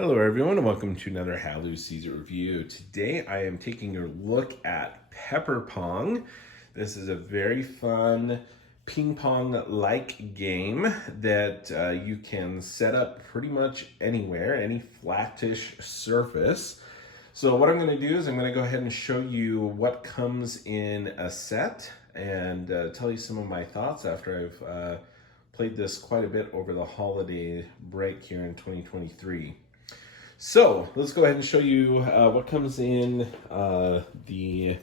Hello everyone and welcome to another Hallyu Caesar review. Today I am taking a look at Pepper Pong. This is a very fun ping pong like game that you can set up pretty much anywhere, any flattish surface. So what I'm going to do is I'm going to go ahead and show you what comes in a set and tell you some of my thoughts after I've played this quite a bit over the holiday break here in 2023. So let's go ahead and show you what comes in the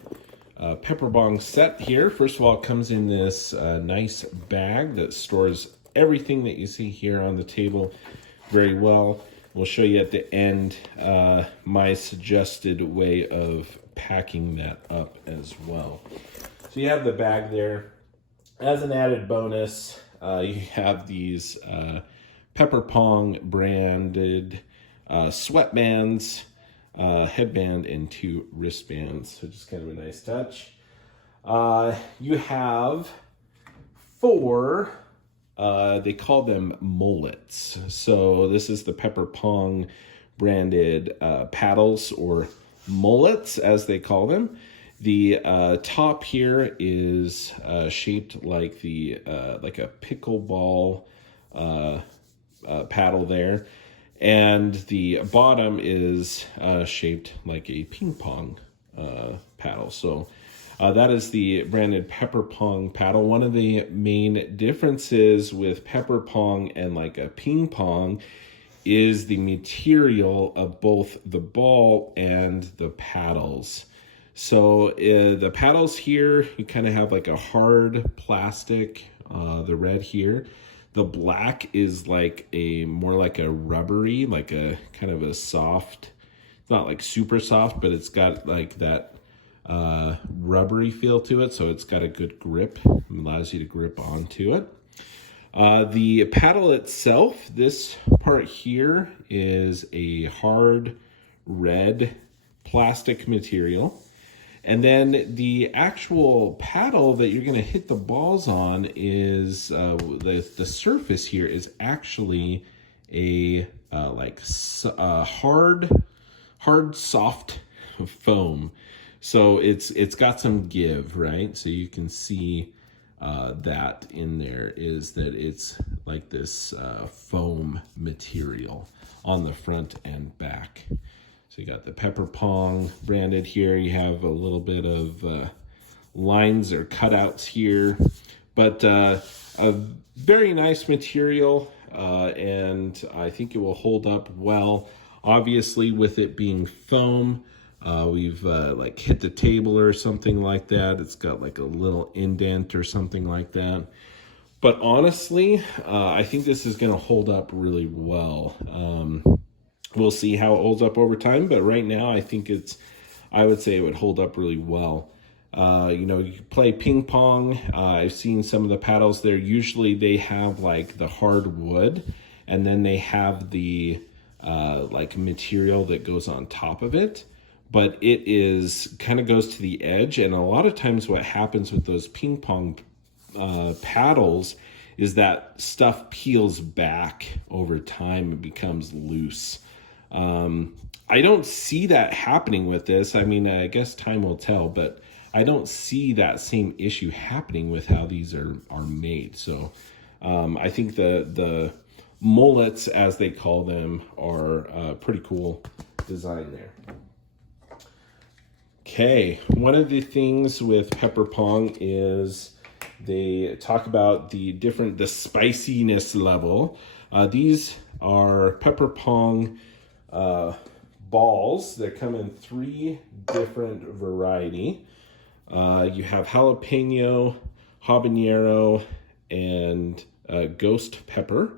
Pepper Pong set here. First of all, it comes in this nice bag that stores everything that you see here on the table very well. We'll show you at the end my suggested way of packing that up as well. So you have the bag there. As an added bonus, you have these Pepper Pong branded sweatbands, headband, and 2 wristbands. So just kind of a nice touch. You have 4, they call them mullets. So this is the Pepper Pong branded paddles, or mullets as they call them. The top here is shaped like like a pickleball paddle there. And the bottom is shaped like a ping pong paddle. So that is the branded Pepper Pong paddle. One of the main differences with Pepper Pong and like a ping pong is the material of both the ball and the paddles. So the paddles here, you kind of have like a hard plastic, the red here. The black is like more like a rubbery, like a kind of a soft, not like super soft, but it's got like that rubbery feel to it. So it's got a good grip, allows you to grip onto it. The paddle itself, this part here is a hard red plastic material. And then the actual paddle that you're going to hit the balls on is the surface here is actually a hard soft foam. So it's got some give, right? So you can see that in there is that it's like this foam material on the front and back. So you got the Pepper Pong branded here. You have a little bit of lines or cutouts here, but a very nice material, and I think it will hold up well. Obviously, with it being foam, we've like hit the table or something like that. It's got like a little indent or something like that. But honestly, I think this is going to hold up really well. We'll see how it holds up over time, but right now I think I would say it would hold up really well. You play ping pong. I've seen some of the paddles there. Usually they have like the hard wood, and then they have the like material that goes on top of it. But it is kind of goes to the edge, and a lot of times what happens with those ping pong paddles is that stuff peels back over time and becomes loose. I don't see that happening with this. I mean, I guess time will tell, but I don't see that same issue happening with how these are made. So I think the mullets, as they call them, are pretty cool design there. Okay, one of the things with Pepper Pong is they talk about the spiciness level. These are Pepper Pong balls that come in 3 different variety. You have jalapeno, habanero, and ghost pepper,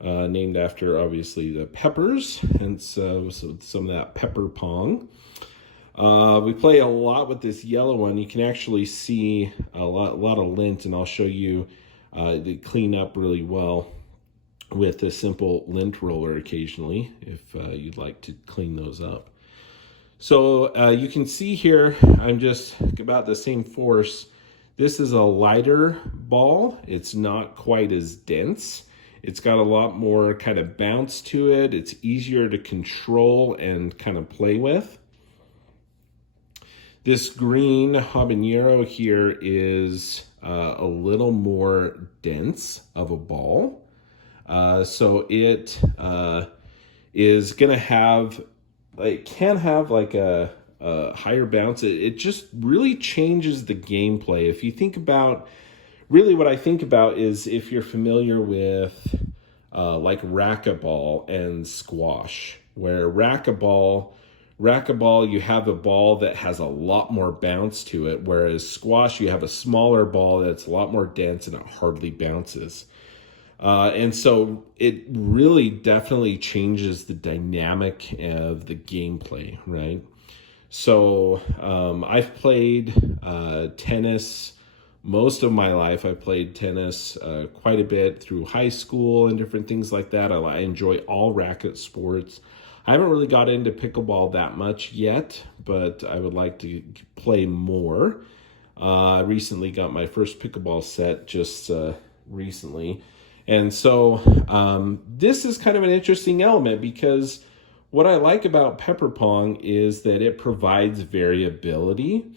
named after obviously the peppers, and so some of that Pepper Pong. We play a lot with this yellow one. You can actually see a lot of lint, and I'll show you they clean up really well with a simple lint roller occasionally if you'd like to clean those up. So you can see here, I'm just about the same force. This is a lighter ball. It's not quite as dense. It's got a lot more kind of bounce to it. It's easier to control and kind of play with. This green habanero here is a little more dense of a ball. So it is going to have, it can have like a higher bounce. It just really changes the gameplay. If you think about, really what I think about is if you're familiar with like racquetball and squash, where racquetball, you have a ball that has a lot more bounce to it, whereas squash, you have a smaller ball that's a lot more dense and it hardly bounces. And so it really definitely changes the dynamic of the gameplay, right? So I've played tennis most of my life. I played tennis quite a bit through high school and different things like that. I enjoy all racket sports. I haven't really got into pickleball that much yet, but I would like to play more. I recently got my first pickleball set just recently. And so this is kind of an interesting element, because what I like about pepper pong is that it provides variability.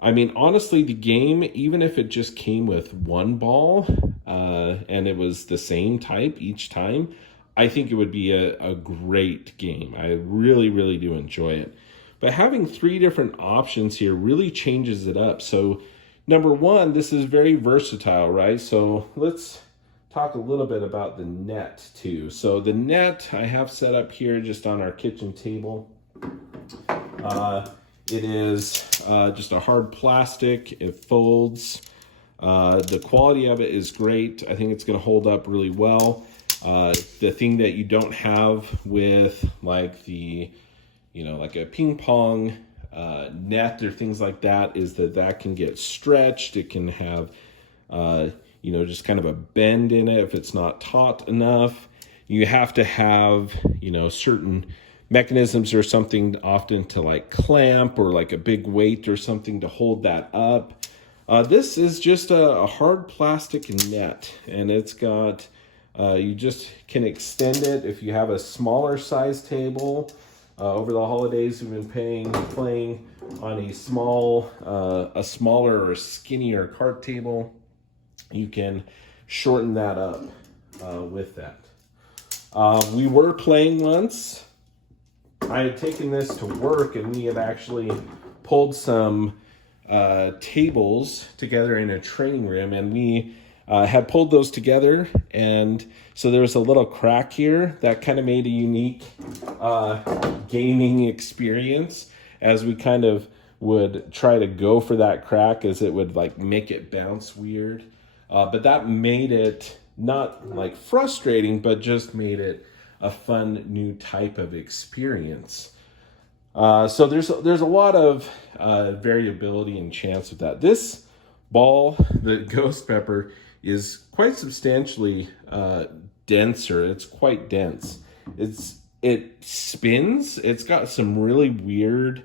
I mean, honestly, the game, even if it just came with one ball and it was the same type each time, I think it would be a great game. I really, really do enjoy it. But having 3 different options here really changes it up. So number one, this is very versatile, right? So let's talk a little bit about the net too. So the net I have set up here just on our kitchen table. It is just a hard plastic. It folds. The quality of it is great. I think it's going to hold up really well. The thing that you don't have with like the, like a ping pong net or things like that is that can get stretched. It can have, just kind of a bend in it if it's not taut enough. You have to have, certain mechanisms or something often to like clamp, or like a big weight or something to hold that up. This is just a hard plastic net, and it's got, you just can extend it if you have a smaller size table. Over the holidays, we've been playing on a smaller or skinnier card table. You can shorten that up with that. We were playing once. I had taken this to work, and we had actually pulled some tables together in a training room, and we had pulled those together, and so there was a little crack here that kind of made a unique gaming experience, as we kind of would try to go for that crack, as it would like make it bounce weird. But that made it not like frustrating, but just made it a fun new type of experience. So there's a lot of variability and chance with that. This ball, the ghost pepper, is quite substantially denser. It's quite dense. It spins. It's got some really weird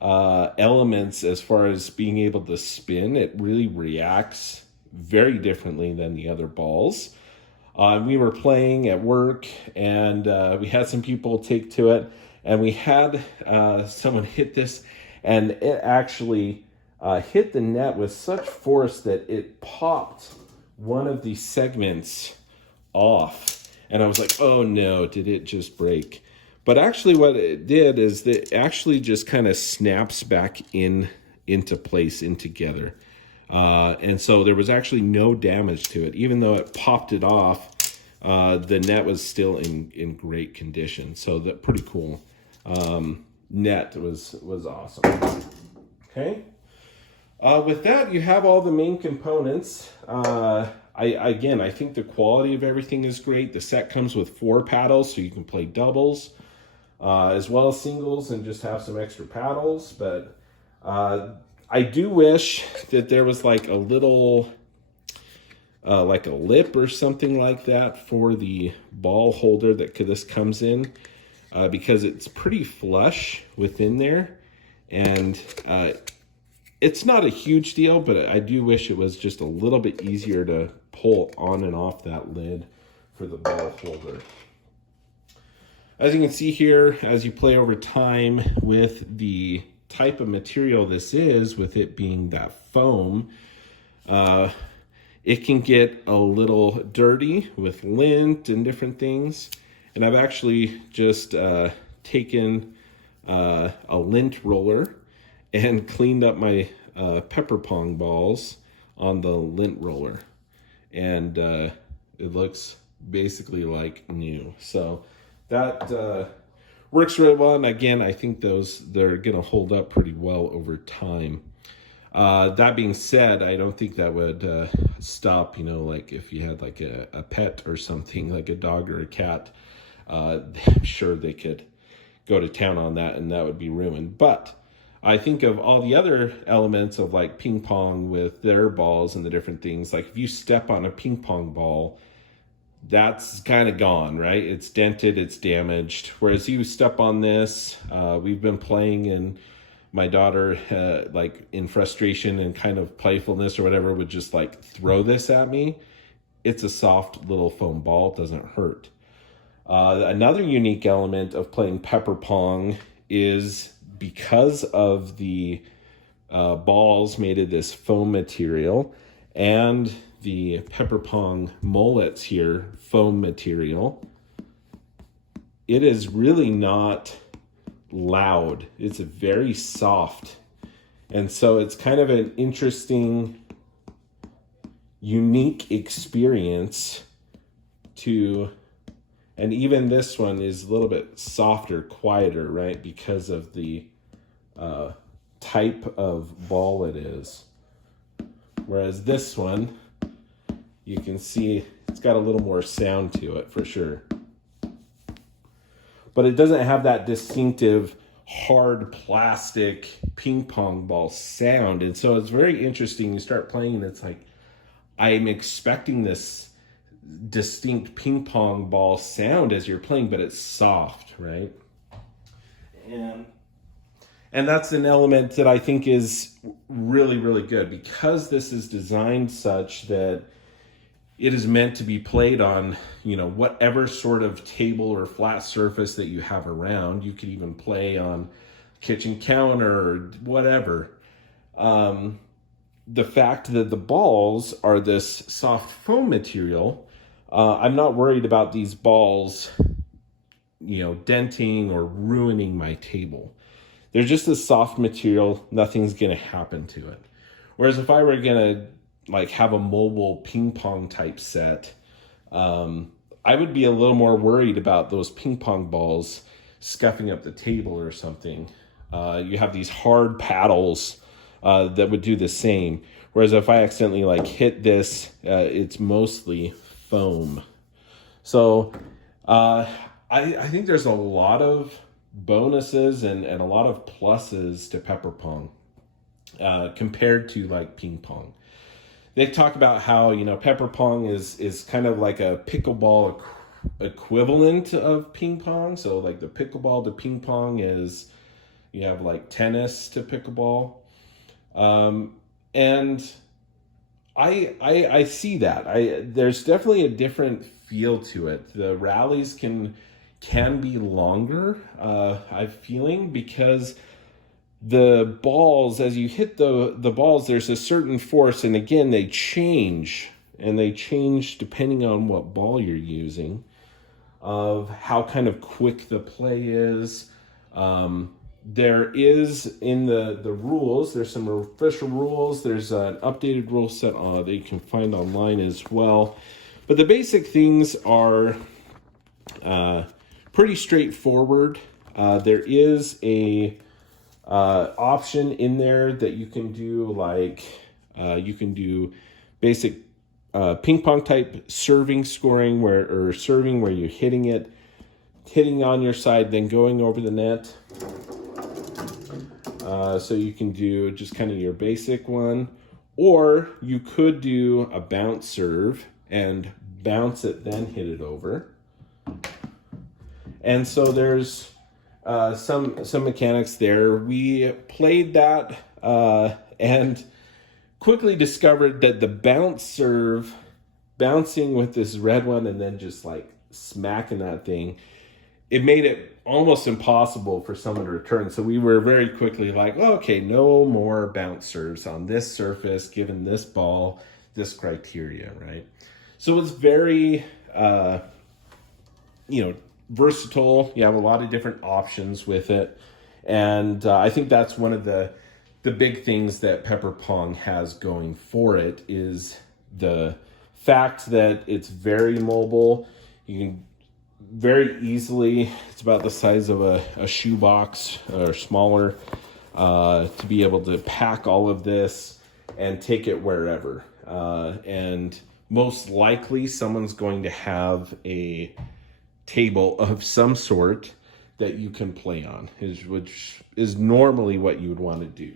elements as far as being able to spin. It really reacts very differently than the other balls. We were playing at work, and we had some people take to it, and we had someone hit this, and it actually hit the net with such force that it popped one of the segments off. And I was like, oh no, did it just break? But actually what it did is that it actually just kind of snaps back into place, in together. And so there was actually no damage to it. Even though it popped it off, the net was still in great condition. So that pretty cool. Net was awesome. Okay. With that, you have all the main components. I think the quality of everything is great. The set comes with 4 paddles, so you can play doubles, as well as singles, and just have some extra paddles. But I do wish that there was like a little, like a lip or something like that for the ball holder that this comes in, because it's pretty flush within there, and it's not a huge deal, but I do wish it was just a little bit easier to pull on and off that lid for the ball holder. As you can see here, as you play over time with the type of material this is, with it being that foam, it can get a little dirty with lint and different things. And I've actually just taken a lint roller and cleaned up my pepper pong balls on the lint roller. And it looks basically like new. So that works really well. And again, I think they're going to hold up pretty well over time. That being said, I don't think that would stop, like if you had like a pet or something, like a dog or a cat, I'm sure they could go to town on that and that would be ruined. But I think of all the other elements of like ping pong with their balls and the different things, like if you step on a ping pong ball, that's kind of gone, right? It's dented, it's damaged. Whereas you step on this, we've been playing, and my daughter, like in frustration and kind of playfulness or whatever, would just like throw this at me. It's a soft little foam ball, it doesn't hurt. Another unique element of playing pepper pong is because of the balls made of this foam material and the pepper pong mullets here, foam material, it is really not loud. It's very soft. And so it's kind of an interesting, unique experience and even this one is a little bit softer, quieter, right? Because of the type of ball it is. Whereas this one, you can see it's got a little more sound to it for sure. But it doesn't have that distinctive hard plastic ping pong ball sound. And so it's very interesting. You start playing and it's like, I'm expecting this distinct ping pong ball sound as you're playing, but it's soft, right? And that's an element that I think is really, really good, because this is designed such that it is meant to be played on, whatever sort of table or flat surface that you have around. You could even play on kitchen counter or whatever. The fact that the balls are this soft foam material, I'm not worried about these balls, denting or ruining my table. They're just a soft material. Nothing's going to happen to it. Whereas if I were going to have a mobile ping pong type set, I would be a little more worried about those ping pong balls scuffing up the table or something. You have these hard paddles that would do the same. Whereas if I accidentally hit this, it's mostly foam. So I think there's a lot of bonuses and a lot of pluses to pepper pong compared to ping pong. They talk about how, pepper pong is kind of like a pickleball equivalent of ping pong. So the pickleball to ping pong is, you have tennis to pickleball. And I see that. There's definitely a different feel to it. The rallies can be longer, I'm feeling, because the balls, as you hit the balls, there's a certain force, and again, they change depending on what ball you're using, of how kind of quick the play is. There is in the rules, there's some official rules, there's an updated rule set that you can find online as well. But the basic things are pretty straightforward. There is a option in there that you can do, you can do basic ping pong type serving scoring, or serving where you're hitting on your side, then going over the net. So you can do just kind of your basic one, or you could do a bounce serve and bounce it, then hit it over. And so there's some mechanics there. We played that and quickly discovered that the bounce serve bouncing with this red one and then just like smacking that thing, it made it almost impossible for someone to return. So we were very quickly like, oh, okay, no more bounce serves on this surface, given this ball, this criteria, right? So it's very, versatile. You have a lot of different options with it. And I think that's one of the big things that Pepper Pong has going for it is the fact that it's very mobile. You can very easily, it's about the size of a shoebox or smaller, to be able to pack all of this and take it wherever. And most likely someone's going to have a table of some sort that you can play on, which is normally what you would want to do.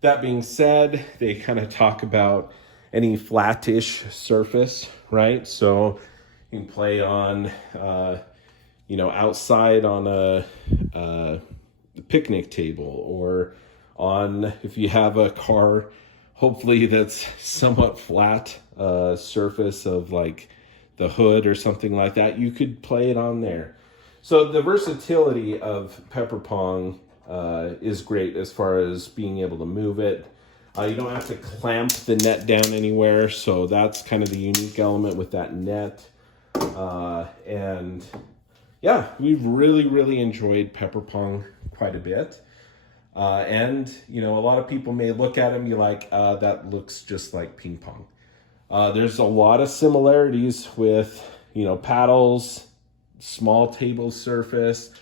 That being said, they kind of talk about any flattish surface, right? So you can play on, outside on a picnic table, or on, if you have a car, hopefully that's somewhat flat surface of like the hood or something like that, you could play it on there. So the versatility of Pepper Pong is great as far as being able to move it. You don't have to clamp the net down anywhere, so that's kind of the unique element with that net. And yeah, we've really enjoyed Pepper Pong quite a bit. And a lot of people may look at it and be like, that looks just like ping pong. There's a lot of similarities with, paddles, small table surface,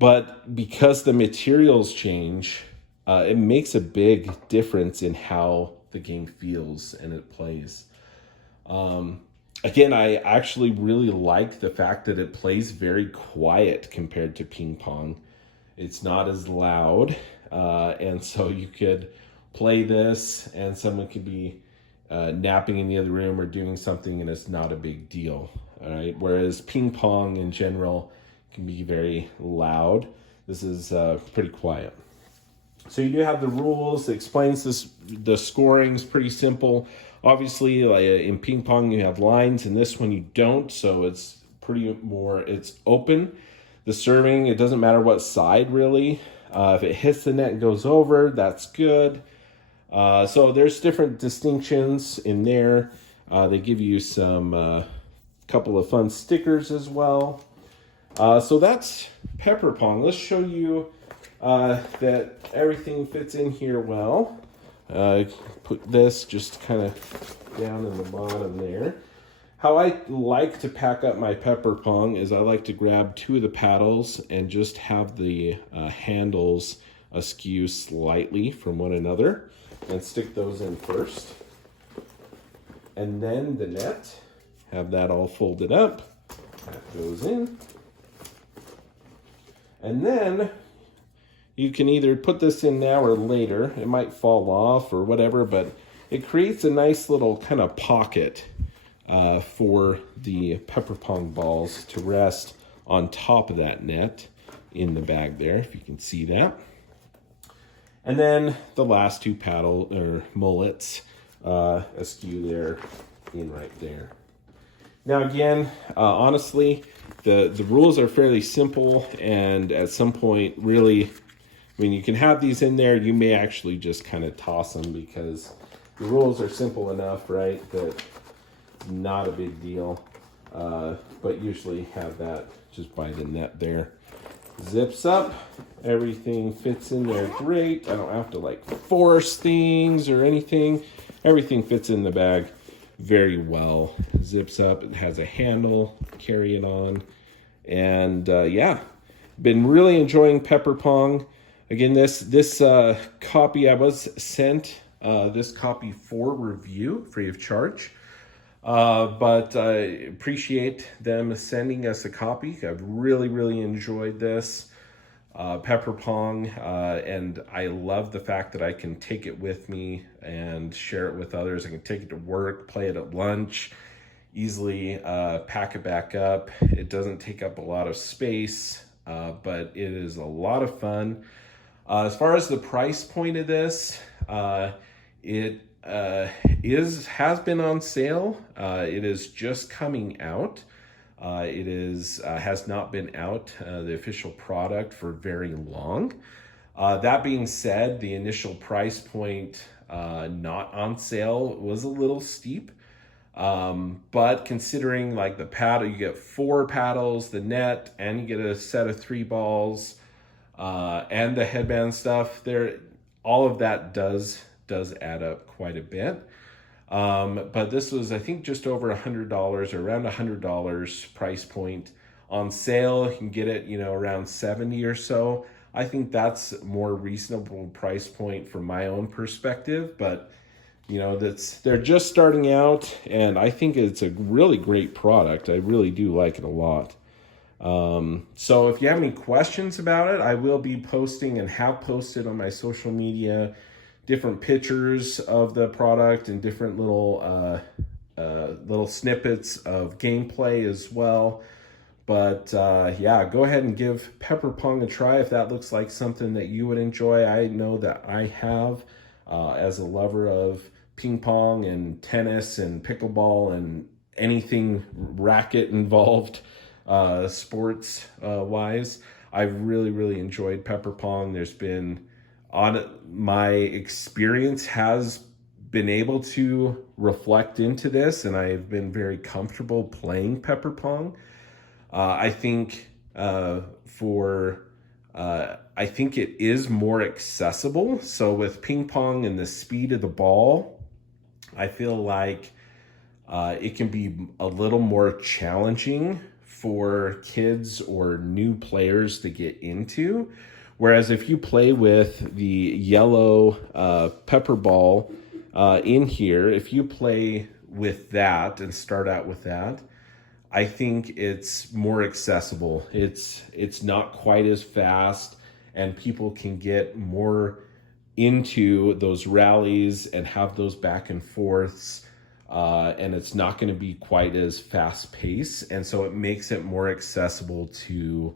but because the materials change, it makes a big difference in how the game feels and it plays. Again, I actually really like the fact that it plays very quiet compared to ping pong. It's not as loud, and so you could play this and someone could be napping in the other room or doing something and it's not a big deal, all right? Whereas ping pong in general can be very loud. This is pretty quiet. So you do have the rules. It explains this. The scoring is pretty simple. Obviously, like in ping pong, you have lines. In this one, you don't. So it's it's open. The serving, it doesn't matter what side, really. If it hits the net and goes over, that's good. So there's different distinctions in there. They give you some couple of fun stickers as well. So that's Pepper Pong. Let's show you that everything fits in here well. Put this just kind of down in the bottom there. How I like to pack up my Pepper Pong is I like to grab two of the paddles and just have the handles askew slightly from one another and stick those in first. And then the net, have that all folded up. That goes in. And then you can either put this in now or later. It might fall off or whatever, but it creates a nice little kind of pocket for the Pepper Pong balls to rest on top of that net in the bag there, if you can see that. And then the last two paddle or mullets askew there in right there. Now again, honestly, the rules are fairly simple, and at some point, really, when you can have these in there, you may actually just kind of toss them because the rules are simple enough, right, that it's not a big deal. But usually have that just by the net there. Zips up, everything fits in there great. I don't have to like force things or anything. Everything fits in the bag very well. Zips up, it has a handle, carry it on. And yeah, been really enjoying Pepper Pong. Again, this copy, I was sent this copy for review, free of charge. But I appreciate them sending us a copy. I've really enjoyed this Pepper Pong, and I love the fact that I can take it with me and share it with others. I can take it to work, play it at lunch, easily pack it back up. It doesn't take up a lot of space, but it is a lot of fun. As far as the price point of this, it has been on sale. It is just coming out. It is has not been out, the official product, for very long. That being said, the initial price point, not on sale, was a little steep. But considering like the paddle, you get 4 paddles, the net, and you get a set of 3 balls, and the headband stuff. There, all of that does add up quite a bit. But this was, I think, just over $100, or around $100 price point. On sale, you can get it, around 70 or so. I think that's a more reasonable price point from my own perspective, but they're just starting out, and I think it's a really great product. I really do like it a lot. So if you have any questions about it, I will be posting, and have posted on my social media, different pictures of the product and different little snippets of gameplay as well. But yeah, go ahead and give Pepper Pong a try if that looks like something that you would enjoy. I know that I have, as a lover of ping pong and tennis and pickleball and anything racket involved, sports wise. I've really enjoyed Pepper Pong. There's been, on my experience has been able to reflect into this, and I've been very comfortable playing Pepper Pong. I think I think it is more accessible. So with ping pong and the speed of the ball, I feel like it can be a little more challenging for kids or new players to get into. Whereas if you play with the yellow pepper ball in here, if you play with that and start out with that, I think it's more accessible. It's not quite as fast, and people can get more into those rallies and have those back and forths, and it's not going to be quite as fast paced, and so it makes it more accessible to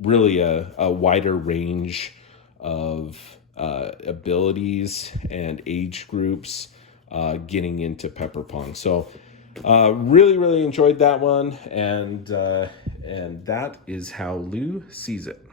really a wider range of abilities and age groups getting into Pepper Pong. So really enjoyed that one, and that is how Lou sees it.